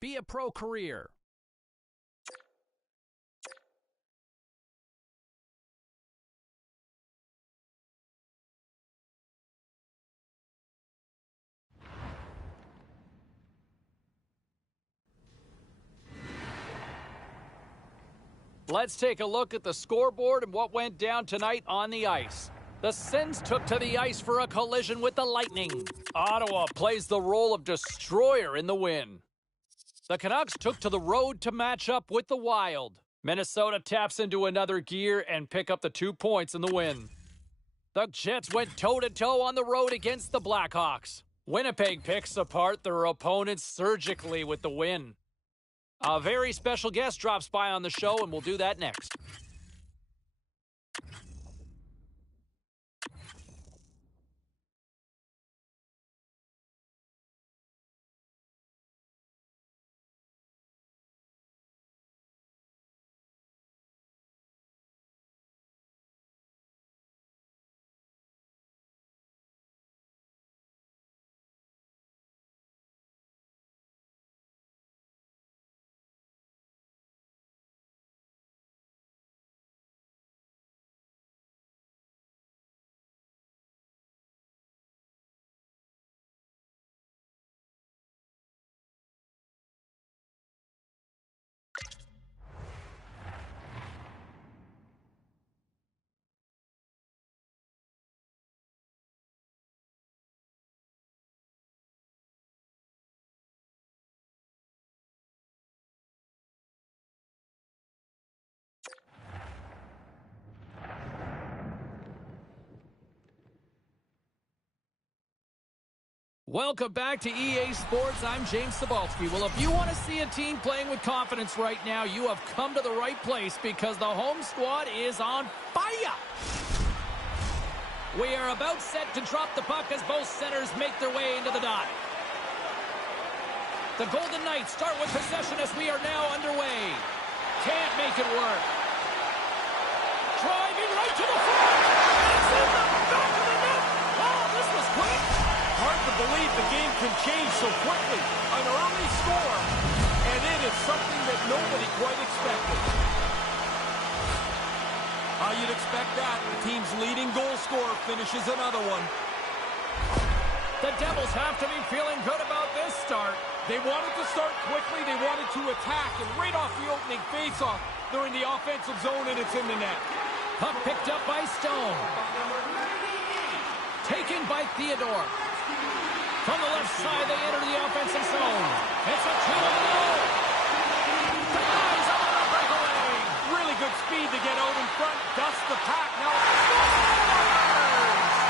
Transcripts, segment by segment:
Be a pro career. Let's take a look at the scoreboard and what went down tonight on the ice. The Sens took to the ice for a collision with the Lightning. Ottawa plays the role of destroyer in the win. The Canucks took to the road to match up with the Wild. Minnesota taps into another gear and pick up the 2 points in the win. The Jets went toe-to-toe on the road against the Blackhawks. Winnipeg picks apart their opponents surgically with the win. A very special guest drops by on the show, and we'll do that next. Welcome back to EA Sports. I'm James Cebulski. Well, if you want to see a team playing with confidence right now, you have come to the right place because the home squad is on fire. We are about set to drop the puck as both centers make their way into the dot. The Golden Knights start with possession as we are now underway. Can't make it work. Driving right to the front. It's in the back of the net. Oh, this was quick. Hard to believe the game can change so quickly. An early score, and it is something that nobody quite expected. You'd expect that. The team's leading goal scorer finishes another one. The Devils have to be feeling good about this start. They wanted to start quickly. They wanted to attack, and right off the opening faceoff, they're in the offensive zone, and it's in the net. Puck picked up by Stone. Taken by Theodore. From the left side, they enter the offensive zone. It's a 2-0. Denies another breakaway. Really good speed to get out in front. Dust the pack. Now scores!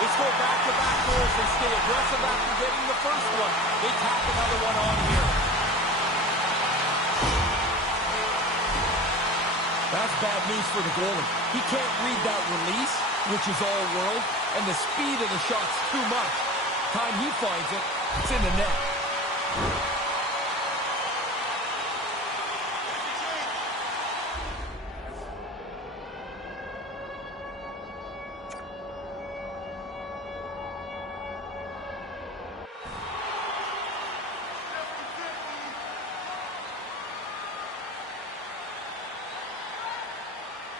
They score back-to-back goals and stay aggressive after getting the first one. They tack another one on here. That's bad news for the goalie. He can't read that release, which is all world, and the speed of the shot's too much. Time he finds it, it's in the net.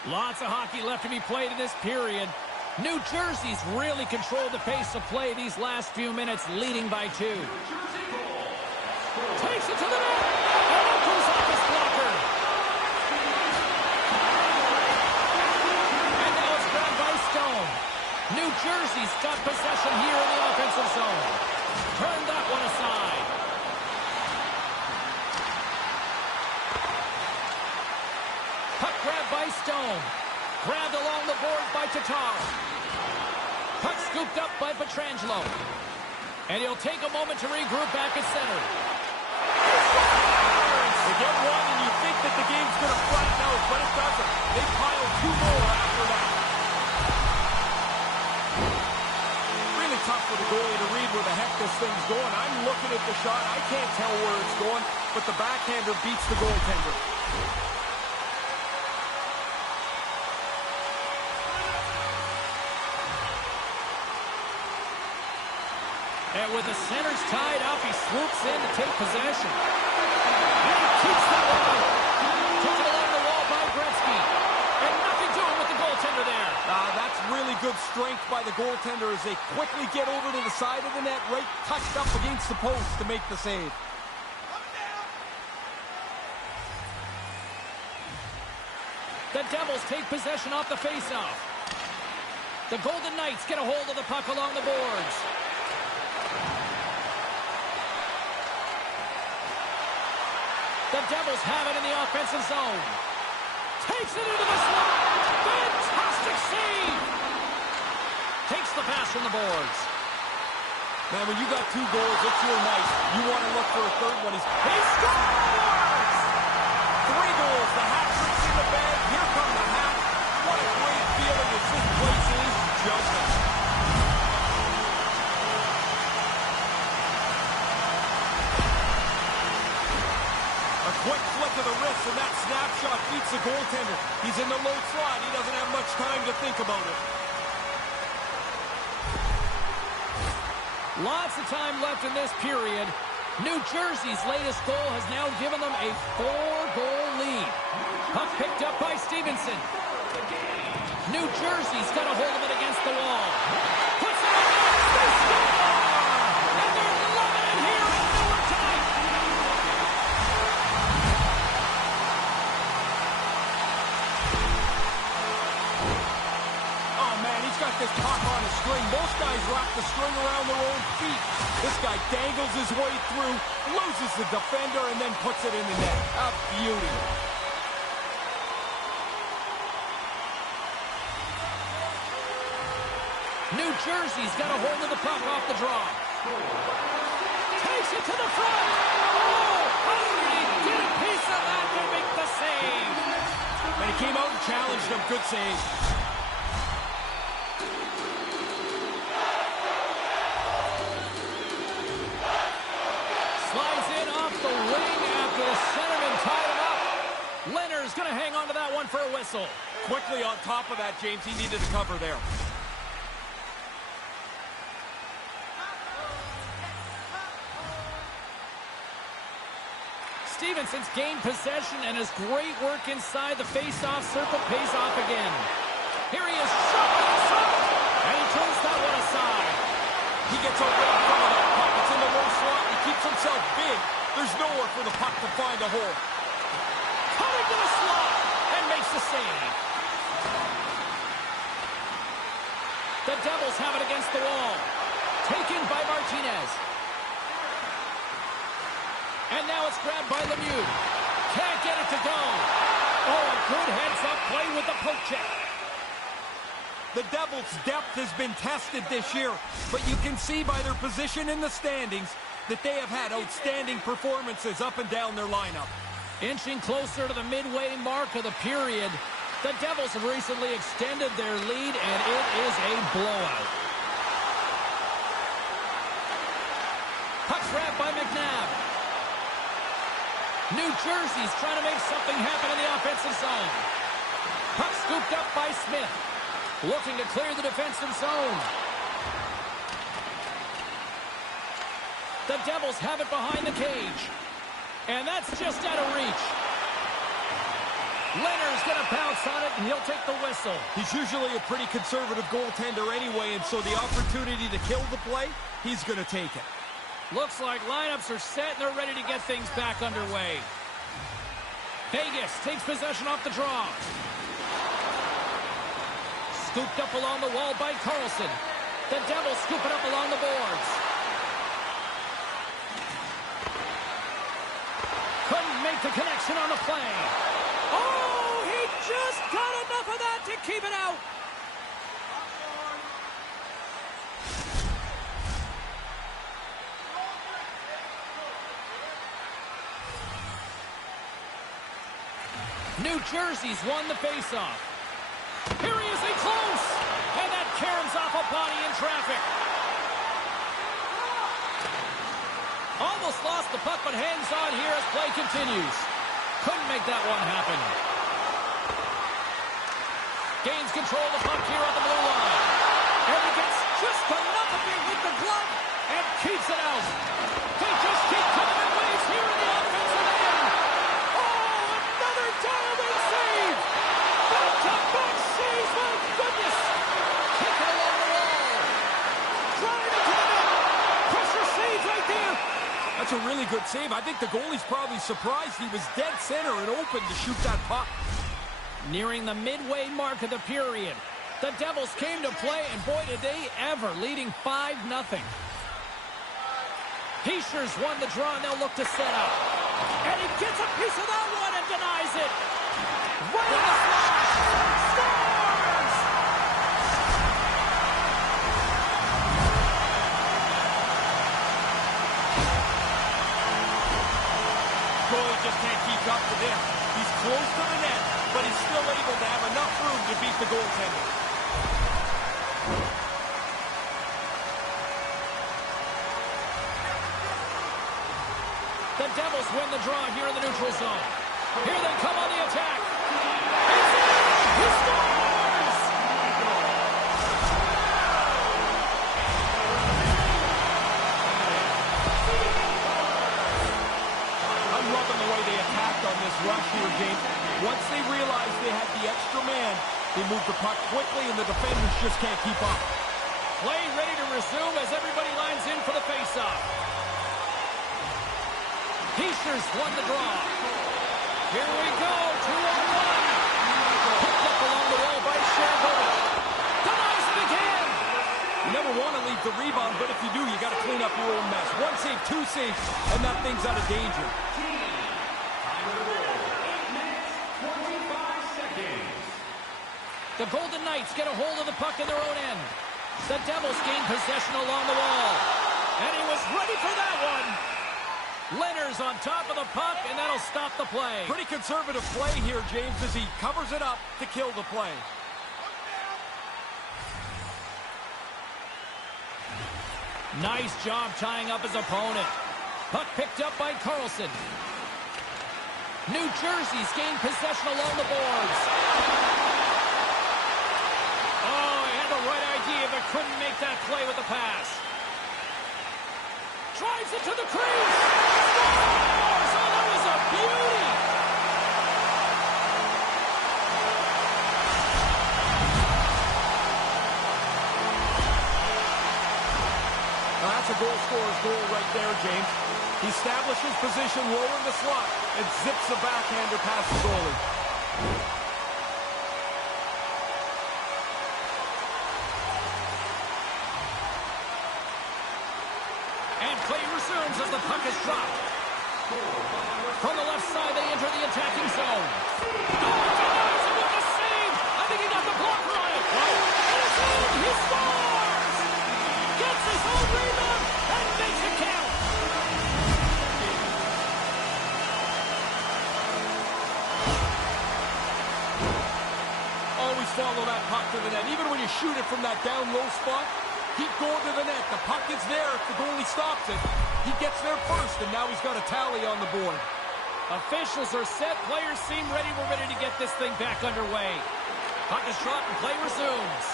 Lots of hockey left to be played in this period. New Jersey's really controlled the pace of play these last few minutes, leading by 2. Takes it to the net. And it goes off his blocker. And now it's grabbed by Stone. New Jersey's got possession here in the offensive zone. Turn that one aside. Puck grabbed by Stone. Grabbed along the boards by Tatar. Puck scooped up by Pietrangelo. And he'll take a moment to regroup back at center. They get one and you think that the game's going to flatten out, but it doesn't. They pile 2 more after that. Really tough for the goalie to read where the heck this thing's going. I'm looking at the shot. I can't tell where it's going, but the backhander beats the goaltender. And with the centers tied up, he swoops in to take possession. And he keeps that one. Took it along the wall by Gretzky. And nothing doing with the goaltender there. That's really good strength by the goaltender as they quickly get over to the side of the net, right touched up against the post to make the save. The Devils take possession off the faceoff. The Golden Knights get a hold of the puck along the boards. The Devils have it in the offensive zone. Takes it into the slot. Fantastic save. Takes the pass from the boards. Man, when you got 2 goals, it's your night. You want to look for a third one. He scores! 3 goals. The hat-trick's in the bag. Here come the hat. What a great feeling as this place is justice. A quick flick of the wrist, and that snapshot beats the goaltender. He's in the low slot. He doesn't have much time to think about it. Lots of time left in this period. New Jersey's latest goal has now given them a 4-goal lead. Puck picked up by Stevenson. New Jersey's got a hold of it against the wall. Puts it in. They score! And they're loving it here in Newark tonight. Oh, man, he's got this puck on a string. Most guys wrap the string around their own feet. This guy dangles his way through, loses the defender, and then puts it in the net. A beauty. New Jersey's got a hold of the puck off the draw. Takes it to the front. Oh, how did he get a piece of that to make the save? And he came out and challenged him. Good save. Slides in off the wing after the centerman tied him up. Leonard's going to hang on to that one for a whistle. Quickly on top of that, James. He needed to cover there. Stevenson's gained possession, and his great work inside the face-off circle pays off again. Here he is, shot to the side, and he turns that one aside. He gets over in front of that puck. It's in the low slot. He keeps himself big. There's nowhere for the puck to find a hole. Cut into the slot, and makes the save. The Devils have it against the wall. Taken by Martinez. And now it's grabbed by Lemieux. Can't get it to go. Oh, a good heads-up play with the poke check. The Devils' depth has been tested this year, but you can see by their position in the standings that they have had outstanding performances up and down their lineup. Inching closer to the midway mark of the period, the Devils have recently extended their lead, and it is a blowout. Puck's grabbed by McNabb. New Jersey's trying to make something happen in the offensive zone. Puck scooped up by Smith. Looking to clear the defensive zone. The Devils have it behind the cage. And that's just out of reach. Leonard's going to pounce on it, and he'll take the whistle. He's usually a pretty conservative goaltender anyway, and so the opportunity to kill the play, he's going to take it. Looks like lineups are set, and they're ready to get things back underway. Vegas takes possession off the draw. Scooped up along the wall by Carlson. The Devils scoop it up along the boards. Couldn't make the connection on the play. Oh, he just got enough of that to keep it out. New Jersey's won the faceoff. Here he is in close. And that caroms off a body in traffic. Almost lost the puck, but hangs on here as play continues. Couldn't make that one happen. Gains control of the puck here at the blue line. And he gets just enough of it with the glove and keeps good save. I think the goalie's probably surprised he was dead center and open to shoot that puck. Nearing the midway mark of the period, the Devils came to play, and boy, did they ever, leading 5-0. Heischer's won the draw, and they'll look to set up. And he gets a piece of that one and denies it. Right in the slot. Scores! Goalie just can't keep up with him. He's close to the net, but he's still able to have enough room to beat the goaltender. The Devils win the draw here in the neutral zone. Here they come on the attack. It's in! He scores! I'm loving the way they attacked on this rush here, James. Once they realized they had the extra man, they moved the puck quickly, and the defenders just can't keep up. Play ready to resume as everybody lines in for the faceoff. Heischer's won the draw. Here we go, 2-on-1. Picked up along the wall by Shergold. Denies it again. You never want to leave the rebound, but if you do, you got to clean up your own mess. One save, two saves, and that thing's out of danger. The Golden Knights get a hold of the puck in their own end. The Devils gain possession along the wall. And he was ready for that one. Leonard's on top of the puck, and that'll stop the play. Pretty conservative play here, James, as he covers it up to kill the play. Nice job tying up his opponent. Puck picked up by Carlson. New Jersey's gained possession along the boards. Oh, he had the right idea, but couldn't make that play with the pass. Drives it to the crease. Scores! Oh, that was a beauty. Now, that's a goal scorer's goal right there, James. He establishes position low in the slot and zips the backhander past the goalie. And play resumes as the puck is dropped. From the left side, they enter the attacking zone. Oh, denies it with a save. I think he got the blocker on it. And it's in. He scores. Gets his own rebound and makes it count. Always follow that puck to the net. Even when you shoot it from that down low spot, keep going to the net. The puck is there if the goalie stops it. He gets there first, and now he's got a tally on the board. Officials are set. Players seem ready. We're ready to get this thing back underway. Puck is dropped and play resumes.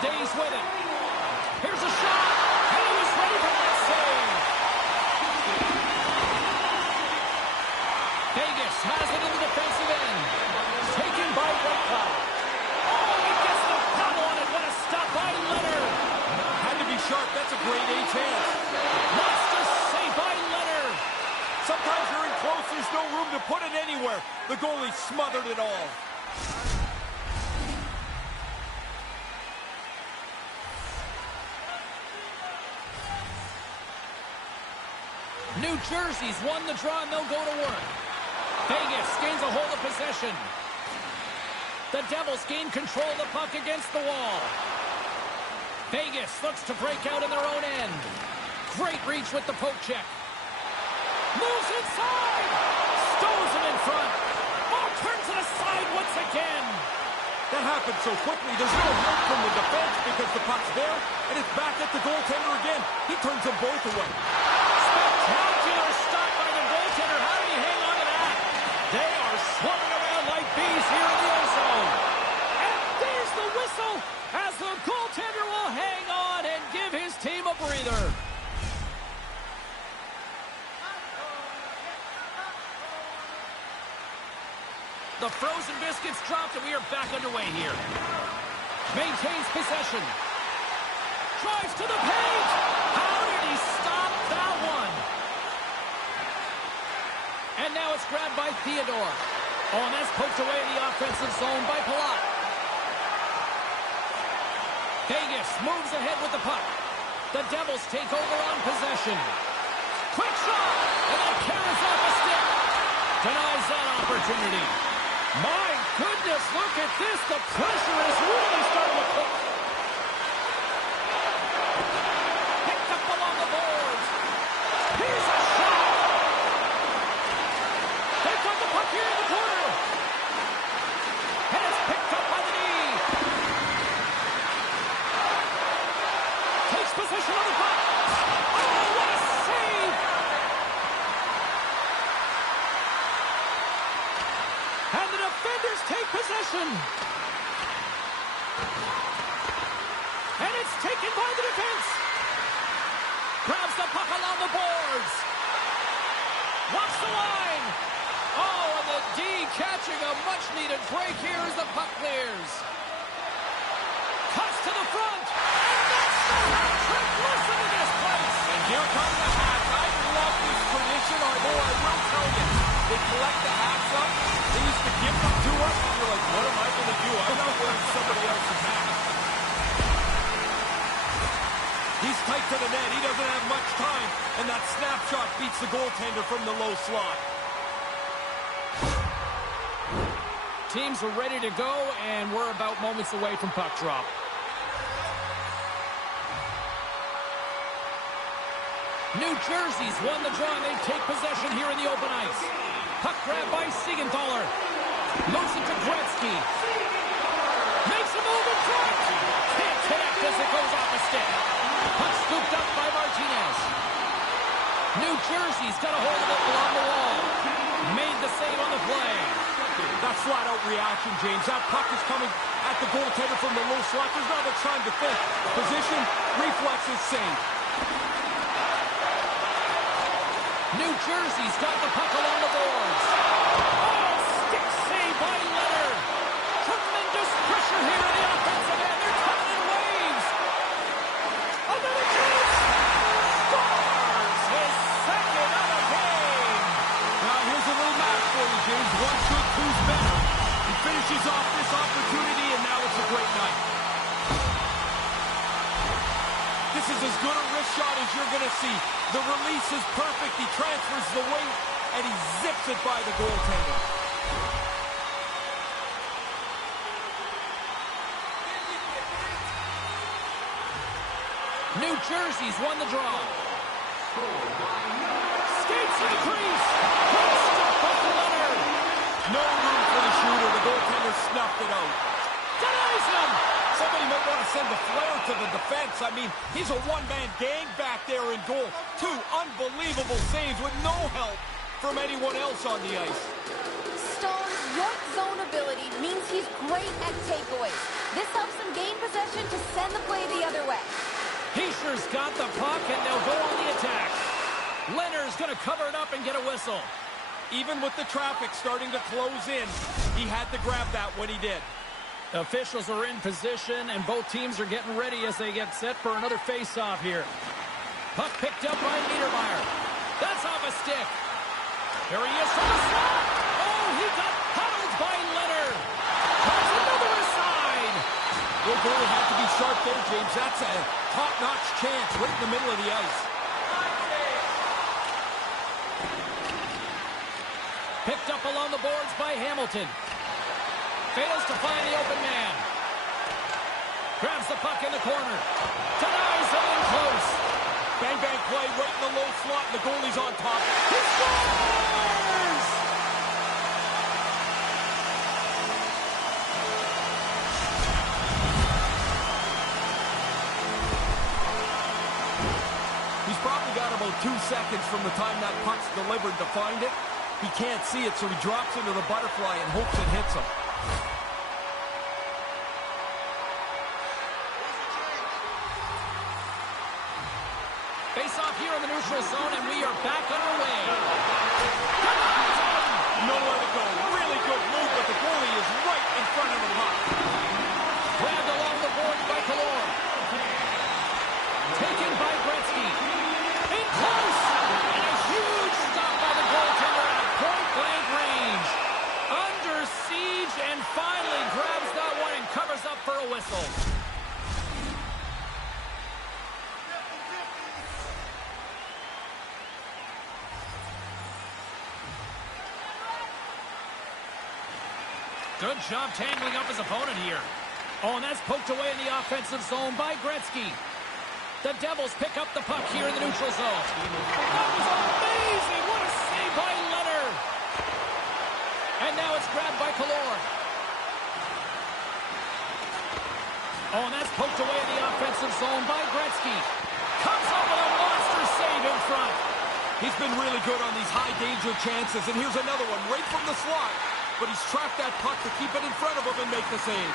Stays with it. Here's a shot. And he was ready for that save. Vegas has it in the defensive end. Taken by Whitecloud. Oh, he gets the foul on it. What a stop by Leonard. Had to be sharp. That's a grade A chance. Monster save by Leonard. Sometimes you're in close. There's no room to put it anywhere. The goalie smothered it all. New Jersey's won the draw, and they'll go to work. Vegas gains a hold of possession. The Devils gain control of the puck against the wall. Vegas looks to break out in their own end. Great reach with the poke check. Moves inside. Stows him in front. Oh, turns it aside once again. That happened so quickly. There's no help from the defense because the puck's there, and it's back at the goaltender again. He turns them both away. Spectacular stop by the goaltender. How did he hang on to that? They are swarming around like bees here in the ozone. And there's the whistle as the goaltender will hang on and give his team a breather. The frozen biscuits dropped, and we are back underway here. Maintains possession. Drives to the paint. How did he stop that one? And now it's grabbed by Theodore. Oh, and that's poked away in the offensive zone by Palat. Vegas moves ahead with the puck. The Devils take over on possession. Quick shot! And that carries off a stick. Denies that opportunity. My goodness, look at this. The pressure is really starting to cook. Picked up along the boards. Here's a shot. They've got the puck here in the corner. And it's picked up by the knee. Takes possession of the puck. Oh, what a save! And the defenders take possession. And it's taken by the defense. Grabs the puck along the boards. Walks the line. Oh, and the D catching a much-needed break here as the puck clears. Cuts to the front. And that's the hat trick. Listen to this place. And here comes the hats. I love this tradition, although I will tell you, they collect the hats up. They used to give them to us. And you're like, what am I going to do? I'm not wearing somebody else's hat. He's tight to the net. He doesn't have much time. And that snapshot beats the goaltender from the low slot. Teams are ready to go, and we're about moments away from puck drop. New Jersey's won the draw, and they take possession here in the open ice. Puck grab by Siegenthaler. Moves it to Gretzky. Makes a move in front. Can't connect as it goes off the stick. Puck scooped up by Martinez. New Jersey's got a hold of it along the wall. Made the save on the play. That flat-out reaction, James. That puck is coming at the goaltender from the low slot. There's not much time to think. Position, reflexes, save. New Jersey's got the puck along the boards. Oh, stick save by Leonard. Tremendous pressure here in the offensive end. They're coming in waves. Another chance. Scores his second of the game. Now, here's a little match for you, James. One's good, two's better. He finishes off this opportunity, and now it's a great night. This is as good a wrist shot as you're going to see. The release is perfect. He transfers the weight, and he zips it by the goaltender. New Jersey's won the draw. Skates to the crease. Quick stop by Leonard. No room for the shooter. The goaltender snuffed it out. Denies him. Somebody might want to send a flare to the defense. I mean, he's a one-man gang back there in goal. Two unbelievable saves with no help from anyone else on the ice. Stone's York zone ability means he's great at takeaways. This helps him gain possession to send the play the other way. Heischer's got the puck, and they'll go on the attack. Leonard's going to cover it up and get a whistle. Even with the traffic starting to close in, he had to grab that when he did. Officials are in position, and both teams are getting ready as they get set for another face-off here. Puck picked up by Niedermeyer. That's off a stick. There he is from the slot. Oh, he got paddled by Leonard. That's another aside. Your goalie had to be sharp there, James. That's a top-notch chance right in the middle of the ice. Picked up along the boards by Hamilton. Fails to find the open man. Grabs the puck in the corner. Denies him in close. Bang, bang play right in the low slot, and the goalie's on top. He scores! He's probably got about 2 seconds from the time that puck's delivered to find it. He can't see it, so he drops into the butterfly and hopes it hits him. Face-off here in the neutral zone, and we are back underway. Nowhere to go. Really good move, but the goalie is right in front of the puck. Grabbed along the boards by Kallor. Taken by Gretzky. In close! And a huge stop by the goaltender, and a point Good job tangling up his opponent here. Oh, and that's poked away in the offensive zone by Gretzky. The Devils pick up the puck here in the neutral zone. That was amazing! What a save by Leonard! And now it's grabbed by Killorn. Oh, and that's poked away in the offensive zone by Gretzky. Comes up with a monster save in front. He's been really good on these high-danger chances, and here's another one right from the slot. But he's tracked that puck to keep it in front of him and make the save.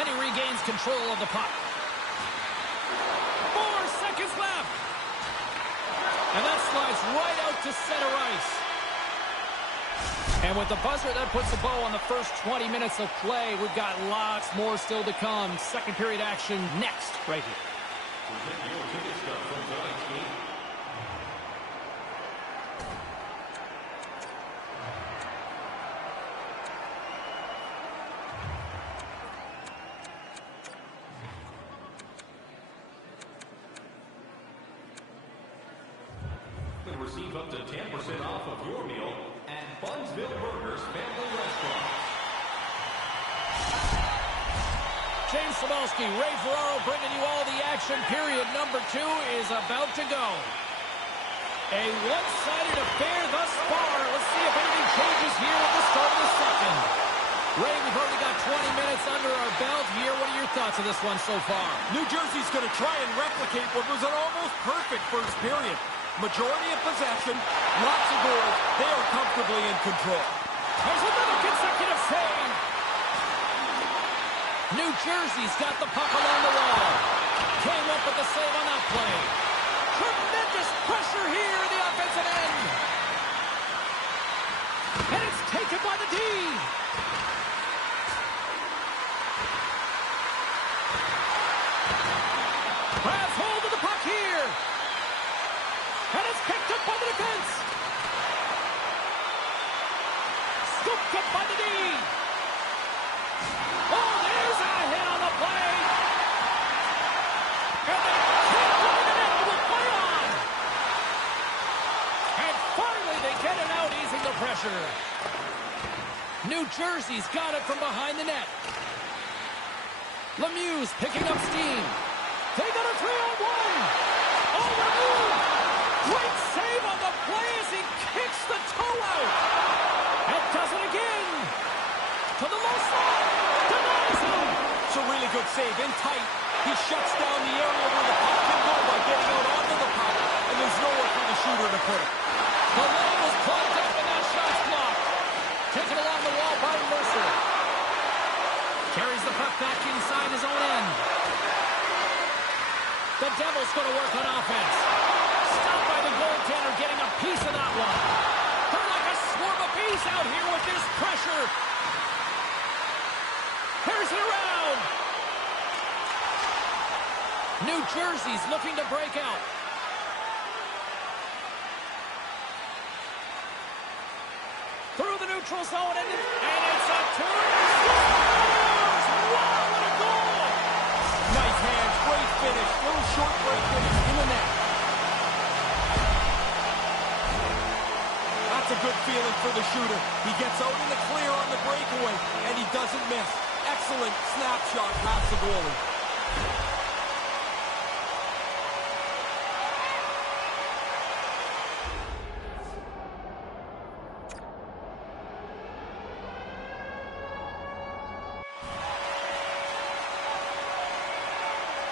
And he regains control of the puck. 4 seconds left. And that slides right out to center ice. And with the buzzer, that puts a bow on the first 20 minutes of play. We've got lots more still to come. Second period action next, right here. Receive up to 10% off of your meal at Bunsville Burgers Family Restaurant. James Cybulski, Ray Ferraro bringing you all the action. Period number 2 is about to go. A one-sided affair thus far. Let's see if anything changes here at the start of the second. Ray, we've already got 20 minutes under our belt here. What are your thoughts of this one so far? New Jersey's going to try and replicate what was an almost perfect first period. Majority of possession, lots of goals. They are comfortably in control. There's another consecutive save. New Jersey's got the puck along the wall. Came up with the save on that play. Tremendous pressure here in the offensive end. And it's taken by the D. Grabs hold of the puck here. And it's picked up by the defense. Scooped up by the D. Oh, there's a hit on the play. And they can't play the net with play on. And finally they get it out, easing the pressure. New Jersey's got it from behind the net. Lemieux's picking up steam. They got a 3-on-1. Oh, Lemieux! Great save on the play as he kicks the toe out. And does it again. To the low slot. Denies him. It's a really good save. In tight, he shuts down the area where the puck can go by getting out onto the puck. And there's nowhere for the shooter to put it. The lane was plugged up and that shot's blocked. Taken along the wall by Mercer. Carries the puck back inside his own end. The Devils going to work on offense. Stopped by the goaltender, getting a piece of that one. They're like a swarm of bees out here with this pressure. Here's it around. New Jersey's looking to break out. Through the neutral zone, and it's a turn. Wow, what a goal! Nice hands, great finish. Little short break finish in the net. That's a good feeling for the shooter. He gets out in the clear on the breakaway, and he doesn't miss. Excellent snapshot past the goalie.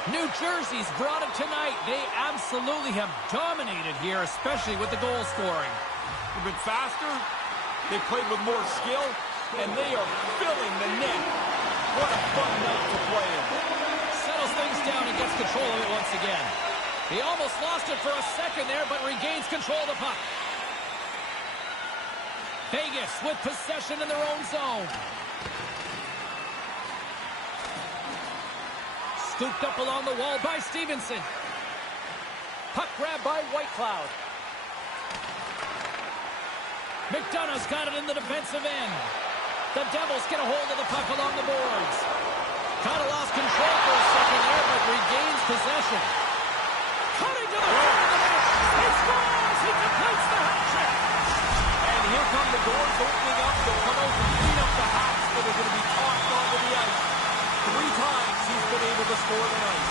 New Jersey's brought it tonight. They absolutely have dominated here, especially with the goal scoring. They've been faster, they played with more skill, and they are filling the net. What a fun night to play in. Settles things down and gets control of it once again. He almost lost it for a second there, but regains control of the puck. Vegas with possession in their own zone. Scooped up along the wall by Stevenson. Puck grab by Whitecloud. McDonough's got it in the defensive end. The Devils get a hold of the puck along the boards. Kind of lost control for a second there, but regains possession. Cutting to the front of the net. He scores! He completes the hat trick. And here come the doors opening up. They'll come out and clean up the hats that are going to be tossed onto the ice. 3 times he's been able to score tonight.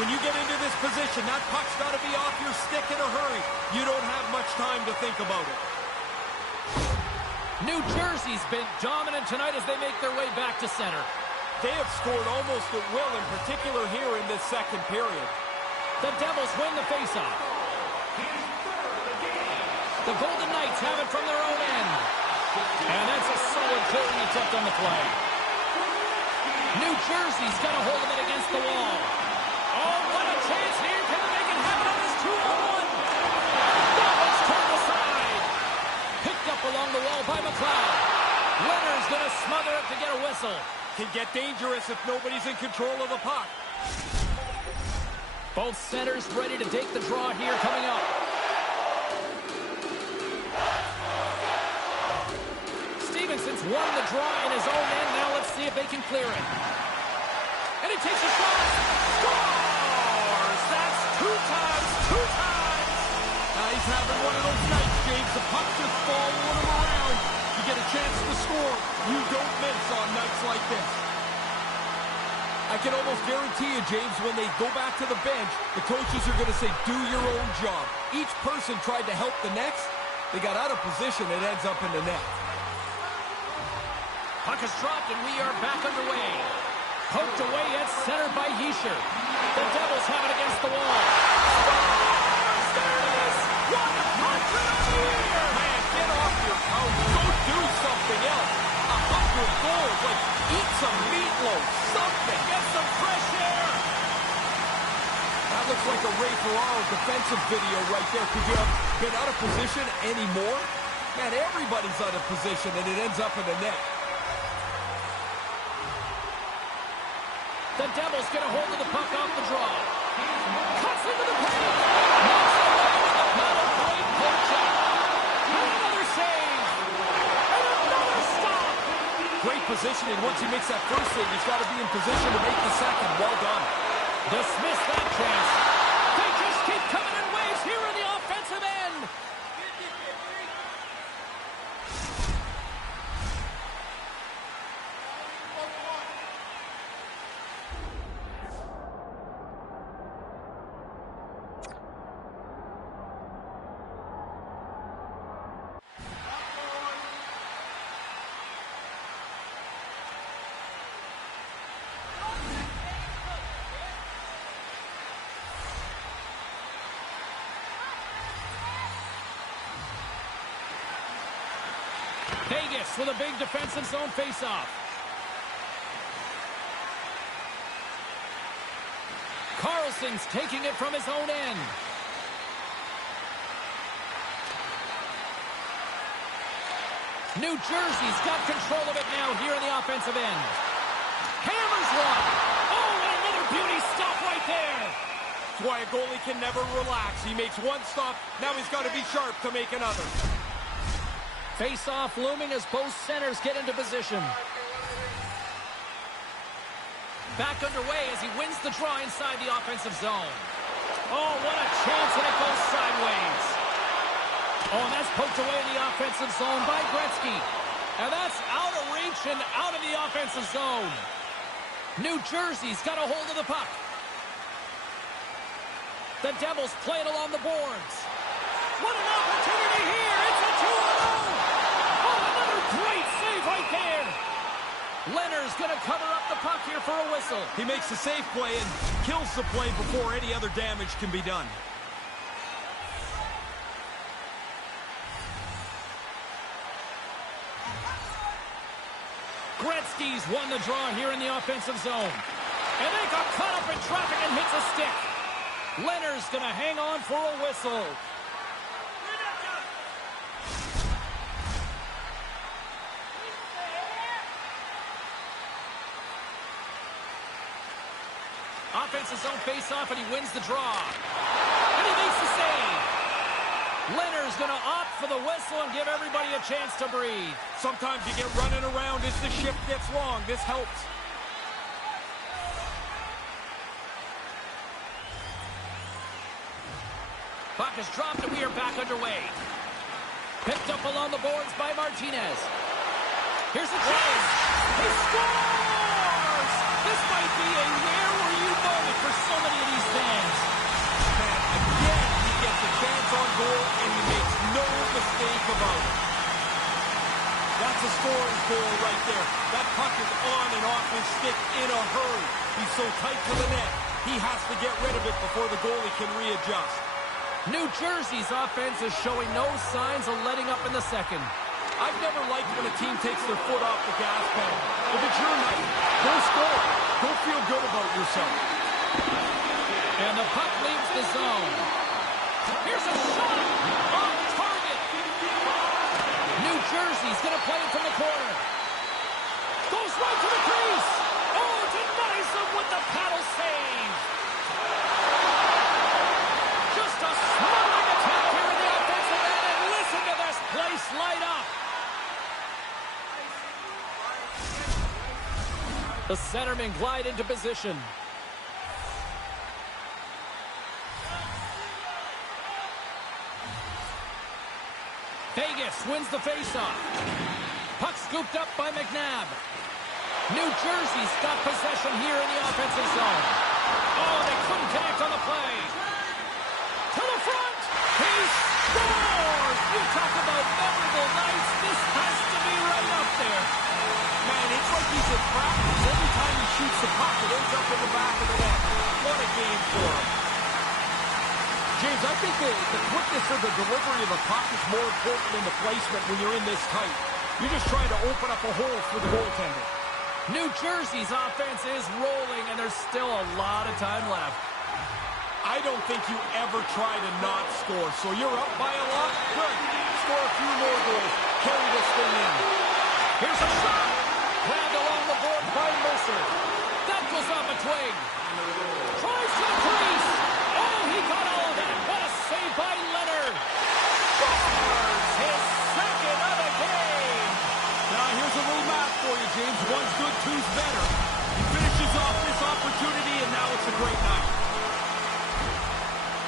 When you get into this position, that puck's got to be off your stick in a hurry. You don't have much time to think about it. New Jersey's been dominant tonight as they make their way back to center. They have scored almost at will, in particular here in this second period. The Devils win the faceoff. The Golden Knights have it from their own end. And that's a solid clearing attempt on the play. New Jersey's got a hold of it against the wall. Oh, what a chance here. Can they make it happen on this 2-on-1? That was turned aside. Picked up along the wall by McLeod. Leonard's going to smother it to get a whistle. Can get dangerous if nobody's in control of the puck. Both centers ready to take the draw here coming up. Stevenson's won the draw in his own end. Now let's see if they can clear it. And he takes a shot. Scores! That's 2 times. He's having one of those nights, James. The puck just following him around. You get a chance to score. You don't miss on nights like this. I can almost guarantee you, James, when they go back to the bench, the coaches are going to say, do your own job. Each person tried to help the next. They got out of position. It ends up in the net. Puck is dropped, and we are back underway. Poked away at center by Hischier. The Devils have it against the wall. Scores! There it is! 100 on the year! Man, get off your couch. Go do something else. 100 goals. Like, eat some meatloaf. Something. Get some fresh air! That looks like a Ray Ferraro defensive video right there. Could you have been out of position anymore? Man, everybody's out of position, and it ends up in the net. The Devils get a hold of the puck off the draw. Cuts into the paint. Knocks it away with the paddle. Great poke-check. And another save. And another stop. Great positioning. Once he makes that first save, he's got to be in position to make the second. Well done. Dismiss that chance. They just keep coming in waves here in the offensive end. Vegas with a big defensive zone faceoff. Carlson's taking it from his own end. New Jersey's got control of it now here in the offensive end. Hammers one. Oh, and another beauty stop right there. That's why a goalie can never relax. He makes one stop. Now he's got to be sharp to make another. Face-off looming as both centers get into position. Back underway as he wins the draw inside the offensive zone. Oh, what a chance, and it goes sideways. Oh, and that's poked away in the offensive zone by Gretzky. And that's out of reach and out of the offensive zone. New Jersey's got a hold of the puck. The Devils play it along the boards. What an opportunity here! It's a 2-on-0! Great save right there. Leonard's going to cover up the puck here for a whistle. He makes the safe play and kills the play before any other damage can be done. Gretzky's won the draw here in the offensive zone. And they got caught up in traffic and hits a stick. Leonard's going to hang on for a whistle. Offensive zone face-off, and he wins the draw. And he makes the save. Leonard's going to opt for the whistle and give everybody a chance to breathe. Sometimes you get running around as the shift gets long. This helps. Puck is dropped and we are back underway. Picked up along the boards by Martinez. Here's a chance. He scores! This might be a where-were-you moment for so many of these fans. Man, again, he gets a chance on goal, and he makes no mistake about it. That's a scoring goal right there. That puck is on and off his stick in a hurry. He's so tight to the net, he has to get rid of it before the goalie can readjust. New Jersey's offense is showing no signs of letting up in the second. I've never liked when a team takes their foot off the gas pedal. If it's your night, go score. Go feel good about yourself. And the puck leaves the zone. Here's a shot on target. New Jersey's going to play it from the corner. Goes right to the crease. Oh, denies him with the paddle save. Just a smothering attack here in the offensive end, and listen to this place light up. The centermen glide into position. Vegas wins the faceoff. Puck scooped up by McNabb. New Jersey's got possession here in the offensive zone. Oh, they couldn't connect on the play. To the front. He scores! You talk about memorable nights. This has to be right up there. Man, it's like he's in practice. Every time he shoots the puck, it ends up in the back of the net. What a game for him. James, I think the quickness of the delivery of the puck is more important than the placement when you're in this tight. You're just trying to open up a hole for the goaltender. New Jersey's offense is rolling, and there's still a lot of time left. I don't think you ever try to not score. So you're up by a lot? Good. Score a few more goals. Carry this thing in. Here's a shot. Grabbed along the board by Mercer. That goes off a twig. Tries to the crease. Oh, he got all of that. What a save by Leonard. Scores his second of the game. Now, here's a little math for you, James. One's good, two's better. He finishes off this opportunity, and now it's a great night.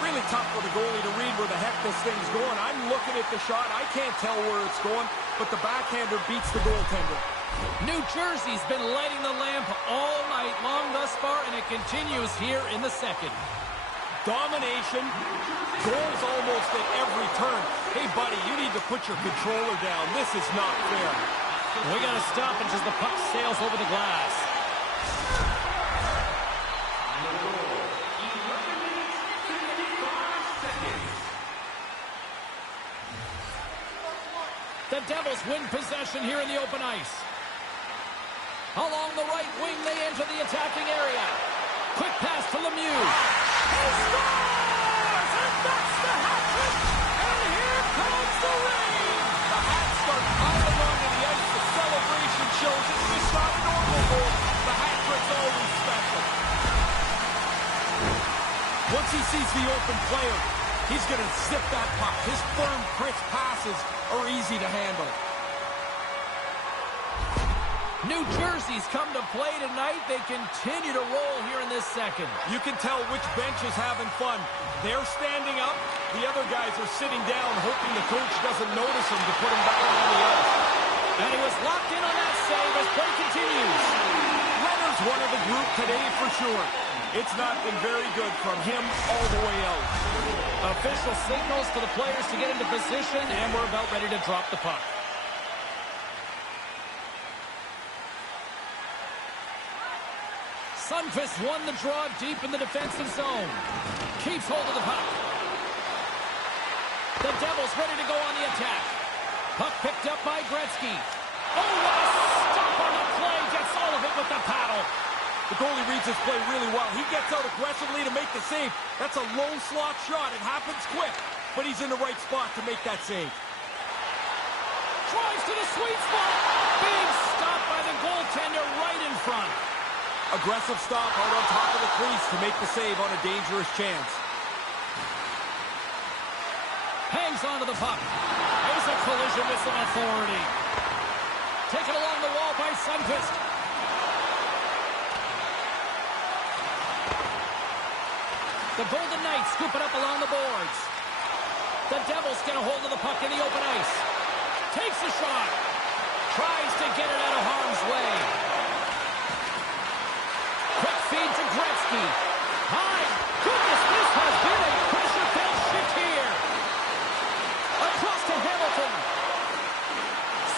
Really tough for the goalie to read where the heck this thing's going. I'm looking at the shot. I can't tell where it's going, but the backhander beats the goaltender. New Jersey's been lighting the lamp all night long thus far, and it continues here in the second. Domination, goals almost at every turn. Hey, buddy, you need to put your controller down. This is not fair. We got to stop it as the puck sails over the glass. The Devils win possession here in the open ice. Along the right wing, they enter the attacking area. Quick pass to Lemieux. He scores! And that's the hat trick! And here comes the rain! The Hats start piling onto the ice. The celebration shows it's just not a normal goal. The hat trick's always special. Once he sees the open player, he's going to zip that puck. His firm, crisp passes are easy to handle. New Jersey's come to play tonight. They continue to roll here in this second. You can tell which bench is having fun. They're standing up. The other guys are sitting down, hoping the coach doesn't notice them to put them back on the ice. And he was locked in on that save as play continues. Leonard's one of the group today for sure. It's not been very good from him all the way out. Official signals for the players to get into position, and we're about ready to drop the puck. Sundqvist won the draw deep in the defensive zone. Keeps hold of the puck. The Devils ready to go on the attack. Puck picked up by Gretzky. Oh, what a stop on the play. Gets all of it with the paddle. The goalie reads his play really well. He gets out aggressively to make the save. That's a low slot shot. It happens quick, but he's in the right spot to make that save. Tries to the sweet spot. Big stop by the goaltender right in front. Aggressive stop out on top of the crease to make the save on a dangerous chance. Hangs onto the puck. There's a collision with some authority. Taken along the wall by Sundqvist. The Golden Knights scoop it up along the boards. The Devils get a hold of the puck in the open ice. Takes a shot. Tries to get it out of harm's way. Quick feed to Gretzky. High. Goodness, this has been a pressure-filled shift here. Across to Hamilton.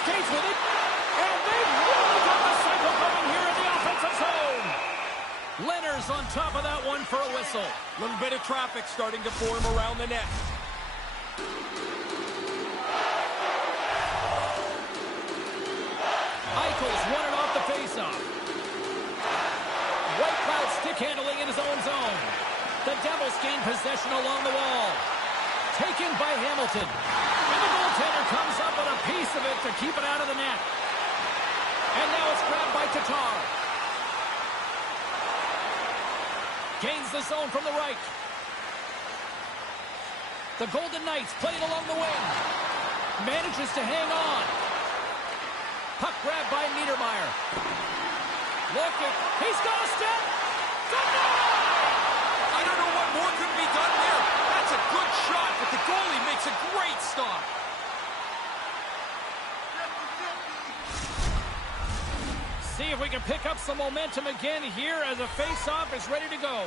Skates with it. And they've really got the cycle going here in the offensive zone. Leonard's on top of that one for a whistle. Little bit of traffic starting to form around the net. Eichel's won it off the faceoff. Whitecloud stick handling in his own zone. The Devils gain possession along the wall. Taken by Hamilton. And the goaltender comes up with a piece of it to keep it out of the net. And now it's grabbed by Tatar. Gains the zone from the right. The Golden Knights playing along the wing. Manages to hang on. Puck grabbed by Niedermeyer. Look at, he's got a step. I don't know what more could be done there. That's a good shot, but the goalie makes a great stop. See if we can pick up some momentum again here as a face-off is ready to go.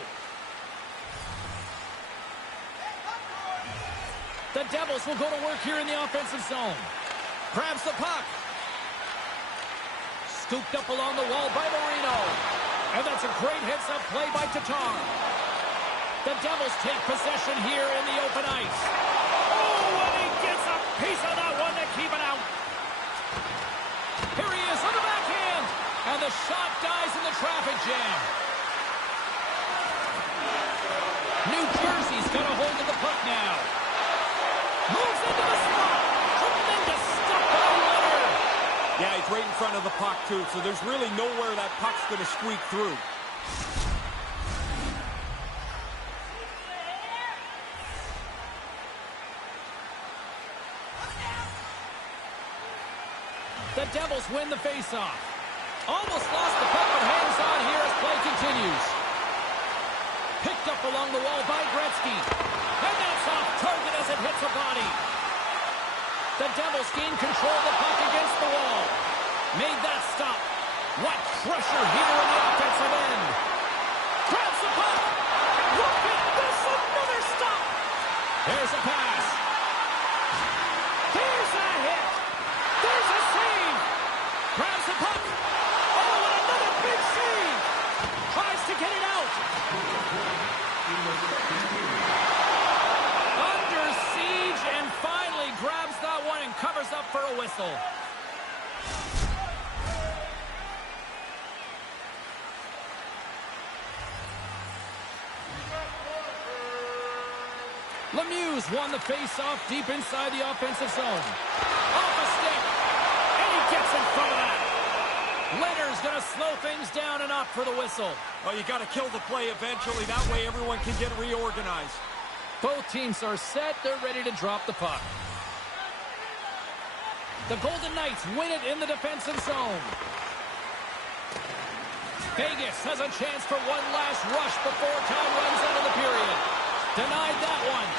The Devils will go to work here in the offensive zone. Grabs the puck. Scooped up along the wall by Marino. And that's a great heads-up play by Tatar. The Devils take possession here in the open ice. Oh, and he gets a piece of that one to keep it out. Here he is on the backhand. And the shot dies in the traffic jam. New Jersey's got a hold of the puck now. Moves into the spot. Tremendous stop by Leonard. Yeah, he's right in front of the puck, too, so there's really nowhere that puck's going to squeak through. The Devils win the faceoff. Almost lost the puck, but hangs on here as play continues. Picked up along the wall by Gretzky. And that's off target as it hits a body. The Devils gain control of the puck against the wall. Made that stop. What pressure here in the offensive end. Grabs the puck. Look at this, another stop. There's a pass. There's a hit. There's a save. Grabs the puck. Oh, and another big save. Tries to get it out. Under siege and finally grabs that one and covers up for a whistle. Lemieux won the face-off deep inside the offensive zone. Off a stick. And he gets in front of that. Leonard's going to slow things down and opt for the whistle. Oh, you got to kill the play eventually. That way everyone can get reorganized. Both teams are set. They're ready to drop the puck. The Golden Knights win it in the defensive zone. Vegas has a chance for one last rush before time runs out of the period. Denied that one.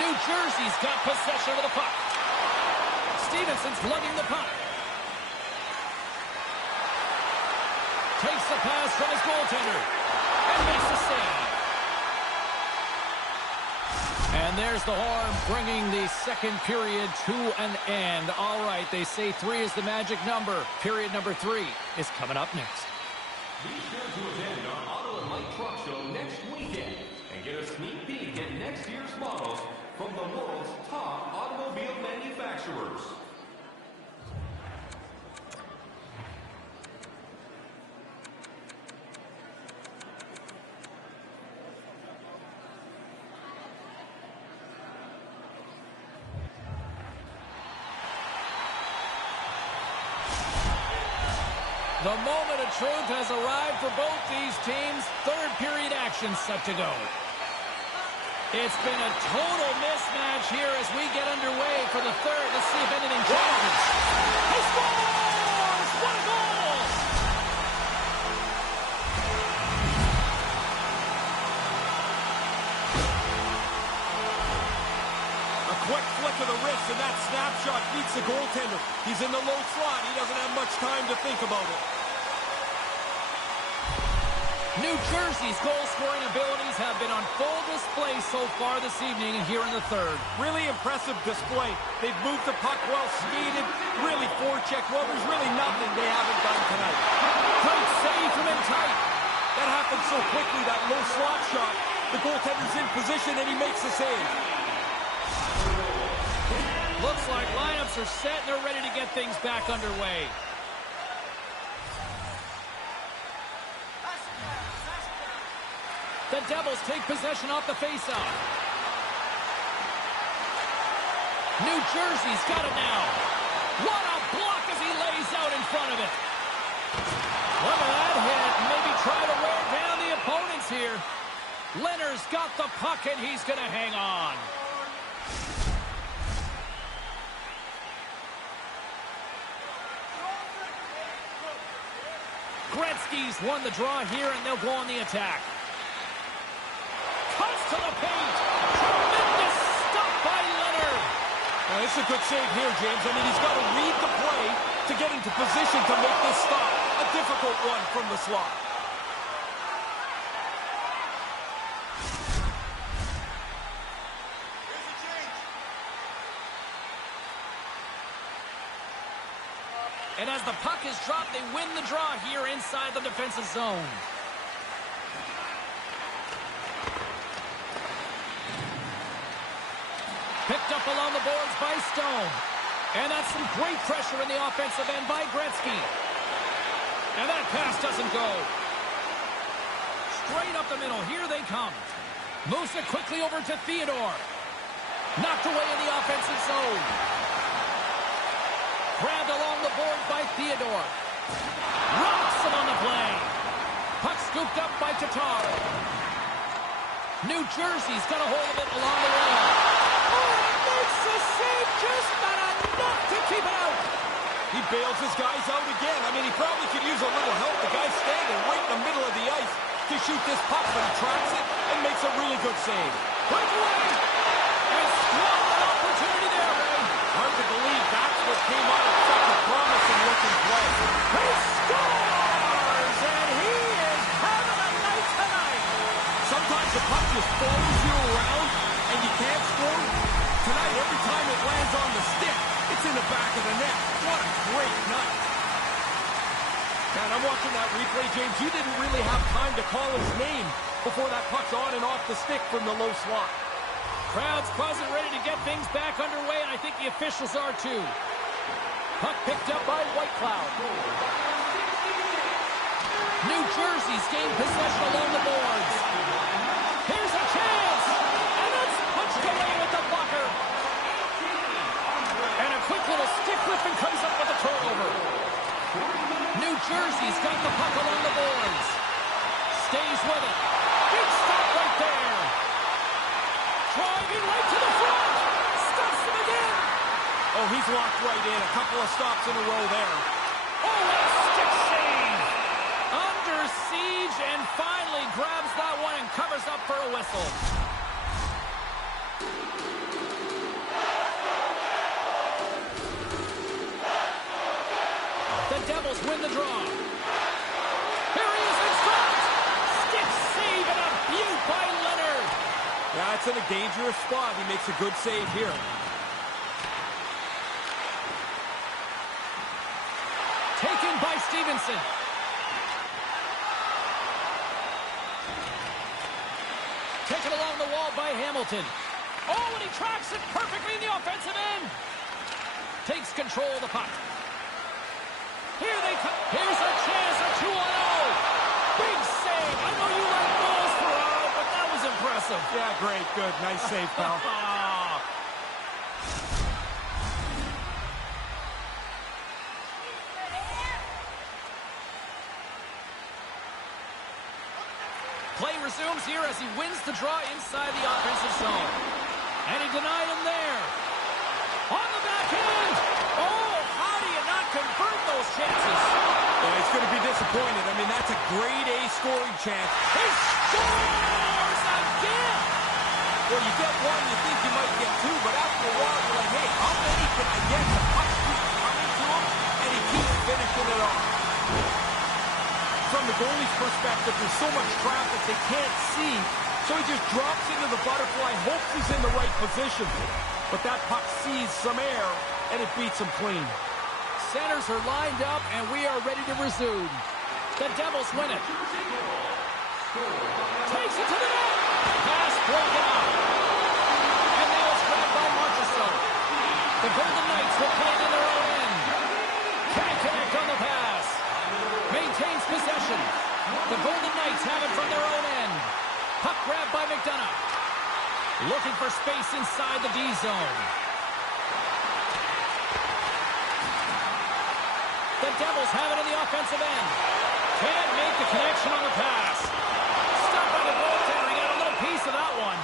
New Jersey's got possession of the puck. Stevenson's lugging the puck. Takes the pass from his goaltender. And makes the save. And there's the horn, bringing the second period to an end. All right, they say 3 is the magic number. Period number 3 is coming up next. Be sure to attend our Auto and Light Truck Show next weekend and get a sneak peek at next year's models from the world's top automobile manufacturers. The moment of truth has arrived for both these teams. Third period action set to go. It's been a total mismatch here as we get underway for the third. Let's see if anything changes. He scores! What a goal! and that snapshot beats the goaltender. He's in the low slot. He doesn't have much time to think about it. New Jersey's goal-scoring abilities have been on full display so far this evening here in the third. Really impressive display. They've moved the puck well, skated, really forechecked. Well, there's really nothing they haven't done tonight. Great save from in tight. That happened so quickly, that low slot shot. The goaltender's in position, and he makes the save. Looks like lineups are set, and they're ready to get things back underway. The Devils take possession off the faceoff. New Jersey's got it now. What a block as he lays out in front of it. Look at that hit. Maybe try to wear down the opponents here. Leonard's got the puck, and he's going to hang on. Gretzky's won the draw here, and they'll go on the attack. Comes to the paint. Tremendous stop by Leonard. Now, this is a good save here, James. I mean, he's got to read the play to get into position to make this stop. A difficult one from the slot. And as the puck is dropped, they win the draw here inside the defensive zone. Picked up along the boards by Stone. And that's some great pressure in the offensive end by Gretzky. And that pass doesn't go. Straight up the middle. Here they come. Moves it quickly over to Theodore. Knocked away in the offensive zone. Grabbed along the boards by Theodore. Rocks him on the play. Puck scooped up by Tatar. New Jersey's got a hold of it along the wall. Oh, makes the save, just not enough to keep it out. He bails his guys out again. I mean, he probably could use a little help. The guy's standing right in the middle of the ice to shoot this puck, but he tracks it and makes a really good save. Breakaway! And squandered an opportunity there, Ray. Hard to believe that's what came out of such a promising looking play. He scores! And he is having a night tonight. Sometimes the puck just follows you around and you can't score. Tonight, every time it lands on the stick, it's in the back of the net. What a great night. Man, I'm watching that replay, James. You didn't really have time to call his name before that puck's on and off the stick from the low slot. Crowd's buzzing, ready to get things back underway, and I think the officials are too. Puck picked up by Whitecloud. New Jersey's gained possession along the boards. Here's a chance, and it's punched away with the blocker. And a quick little stick whip and comes up with a turnover. New Jersey's got the puck along the boards. Stays with it. Big stop right there. Driving right to the front. Stops him again. Oh, he's locked right in. A couple of stops in a row there. Oh, what a stick save. Under siege and finally grabs that one and covers up for a whistle. The Devils win the draw. Here he is in front. Stick save and a beaut by Leonard. Yeah, it's in a dangerous spot. He makes a good save here. Taken by Stevenson. Taken along the wall by Hamilton. Oh, and he tracks it perfectly in the offensive end. Takes control of the puck. Here they come. Here's a chance, a 2-on-0. Big save. I know you like goals for Arnold, but that was impressive. Yeah, great. Good. Nice save, pal. Play resumes here as he wins the draw inside the offensive zone. And he denied him there. On the backhand. Oh, how do you not convert those chances? Yeah, he's going to be disappointed. I mean, that's a grade A scoring chance. He scores again! Well, you get one, you think you might get two, but after a while, you're like, hey, how many can I get? The puck keeps coming to him, and he keeps finishing it off. From the goalie's perspective, there's so much traffic they can't see, so he just drops into the butterfly, hopes he's in the right position. But that puck sees some air, and it beats him clean. Centers are lined up, and we are ready to resume. The Devils win it. Takes it to the net. Pass broken up. And now it's grabbed by Marchessault. The Golden Knights will play it in their own end. Can't connect on the pass. Maintains possession. The Golden Knights have it from their own end. Puck grabbed by McDonough. Looking for space inside the D zone. The Devils have it in the offensive end. Can't make the connection on the pass. Stopped by the goaltender. He got a little piece of that one.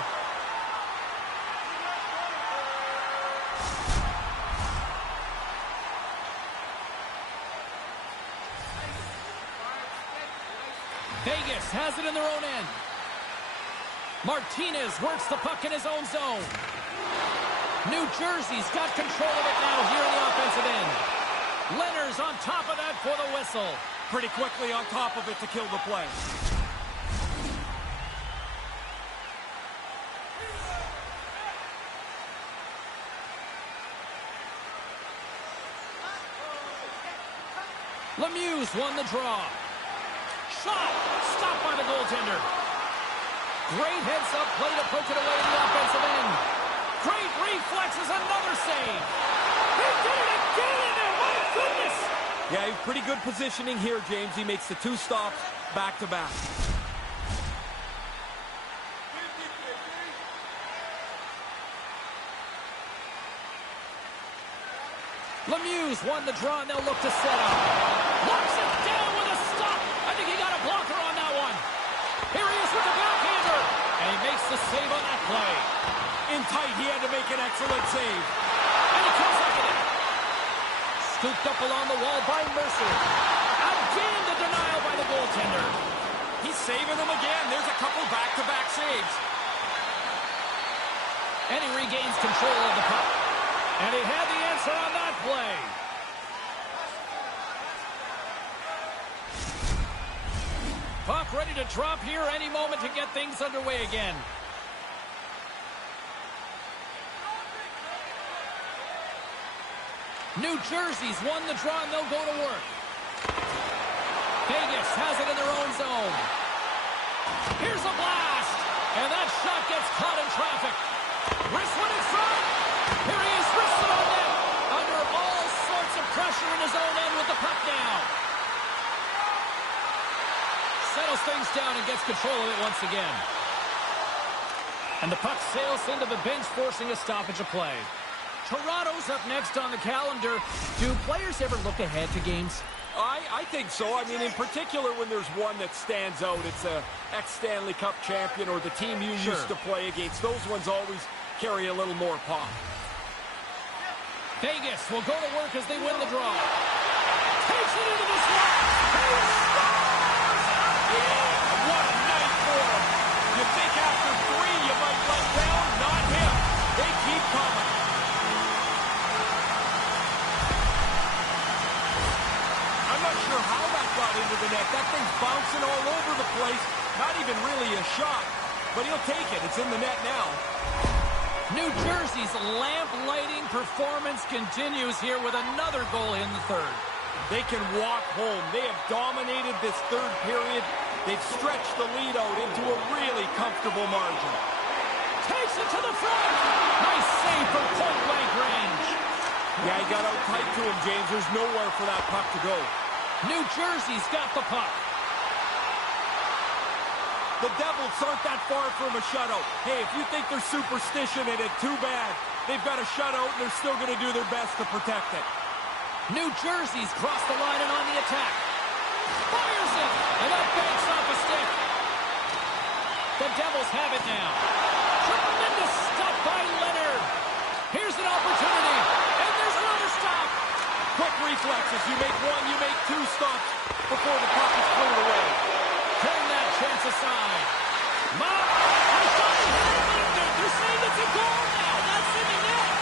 Vegas has it in their own end. Martinez works the puck in his own zone. New Jersey's got control of it now here in the offensive end. Leonard's on top of that for the whistle. Pretty quickly on top of it to kill the play. Lemieux won the draw. Shot! Stopped by the goaltender. Great heads-up play to push it away in the offensive end. Great reflexes, another save. He did it again, and my goodness! Yeah, pretty good positioning here, James. He makes the two stops back-to-back. Lemieux won the draw, and they'll look to set up. Locks it down with a stop. I think he got a blocker on that one. Here he is with the backhander. And he makes the save on that play. In tight, he had to make an excellent save. And he comes up with it. Scooped up along the wall by Mercer. Again, the denial by the goaltender. He's saving them again. There's a couple back-to-back saves. And he regains control of the puck. And he had the answer on that play. Puck ready to drop here any moment to get things underway again. New Jersey's won the draw, and they'll go to work. Vegas has it in their own zone. Here's a blast. And that shot gets caught in traffic. Wrist one in front. Here he is, wristed on net. Under all sorts of pressure in his own end with the puck down. Settles things down and gets control of it once again. And the puck sails into the bench, forcing a stoppage of play. Toronto's up next on the calendar. Do players ever look ahead to games? I think so. I mean, in particular, when there's one that stands out, it's a ex-Stanley Cup champion or the team you used to play against. Those ones always carry a little more pop. Vegas will go to work as they win the draw. Takes it into the slot. Yeah, what a night for him. You think after three you might let down? Not him. They keep coming. I'm not sure how that got into the net. That thing's bouncing all over the place. Not even really a shot. But he'll take it. It's in the net now. New Jersey's lamp-lighting performance continues here with another goal in the third. They can walk home. They have dominated this third period. They've stretched the lead out into a really comfortable margin. Takes it to the front. Nice save from point-blank range. Yeah, he got out tight to him, James. There's nowhere for that puck to go. New Jersey's got the puck. The Devils aren't that far from a shutout. Hey, if you think there's superstition in it, too bad. They've got a shutout, and they're still going to do their best to protect it. New Jersey's crossed the line and on the attack. Fires it, and that banks off a stick. The Devils have it now. Tremendous stop by Leonard. Here's an opportunity, and there's another stop. Quick reflexes. You make one, you make two stops before the puck is cleared away. Turn that chance aside. There's a goal now. That's in the net.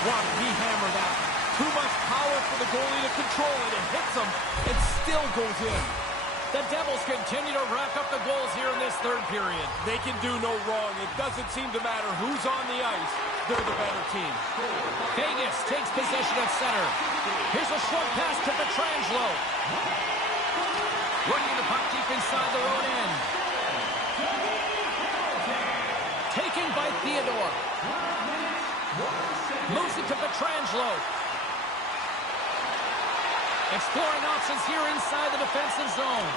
Wow, he hammered that. Too much power for the goalie to control it. It hits him and still goes in. The Devils continue to rack up the goals here in this third period. They can do no wrong. It doesn't seem to matter who's on the ice. They're the better team. Vegas takes possession at center. Here's a short pass to Pietrangelo. Working the puck deep inside their own end. Taken by Theodore. Moves it to Pietrangelo. Exploring options here inside the defensive zone.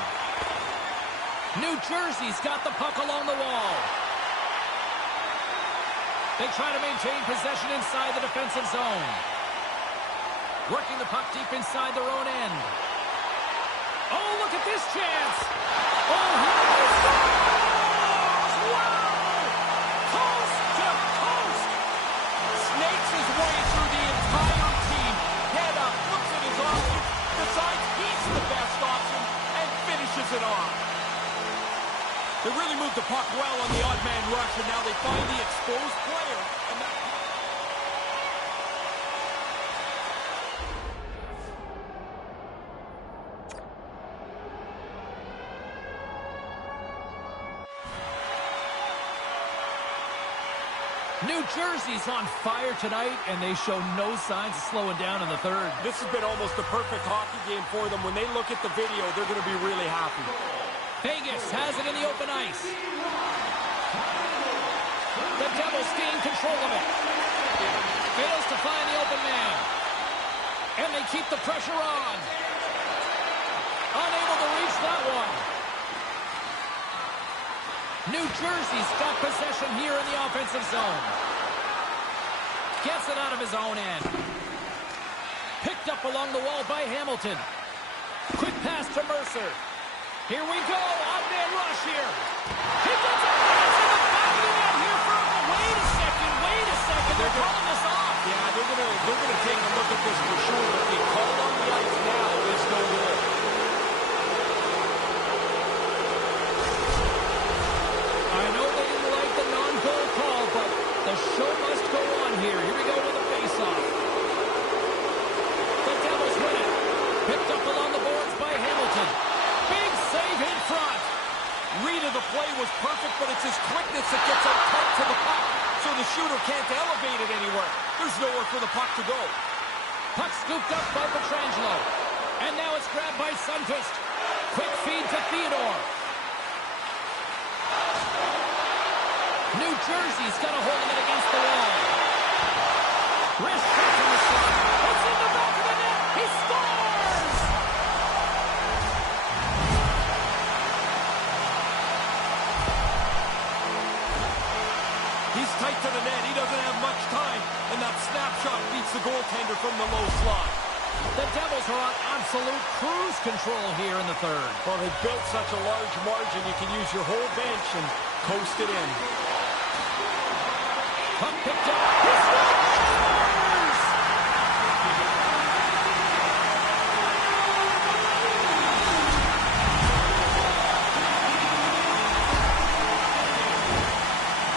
New Jersey's got the puck along the wall. They try to maintain possession inside the defensive zone. Working the puck deep inside their own end. Oh, look at this chance. Oh, here he scores! Wow! Coast to coast! Snakes his way through the entire team. Head up, looks at his options, decides he's the best option, and finishes it off. They really moved the puck well on the odd man rush, and now they find the exposed player. And that... New Jersey's on fire tonight, and they show no signs of slowing down in the third. This has been almost a perfect hockey game for them. When they look at the video, they're going to be really happy. Vegas has it in the open ice. The Devils gain control of it. Fails to find the open man. And they keep the pressure on. Unable to reach that one. New Jersey's got possession here in the offensive zone. Gets it out of his own end. Picked up along the wall by Hamilton. Quick pass to Mercer. Here we go. Odd man rush here. He gets it. It's in the back of the net here for a... Wait a second. They're calling this off. Yeah, they're gonna take a look at this for sure. But the call on the ice now is no goal. I know they didn't like the non-goal call, but the show must go on here. Here we go with the face-off. The Devils win it. Picked up along the boards by Hamilton. Big save in front. Read of the play was perfect, but it's his quickness that gets out tight to the puck, so the shooter can't elevate it anywhere. There's nowhere for the puck to go. Puck scooped up by Pietrangelo. And now it's grabbed by Sundqvist. Quick feed to Theodore. New Jersey's got a hold of it against the wall. Wrist shot from the slot. It's in the back of the net. He scores! He's tight to the net. He doesn't have much time, and that snapshot beats the goaltender from the low slot. The Devils are on absolute cruise control here in the third. Well, they've built such a large margin, you can use your whole bench and coast it in. Puck picked up. He scores!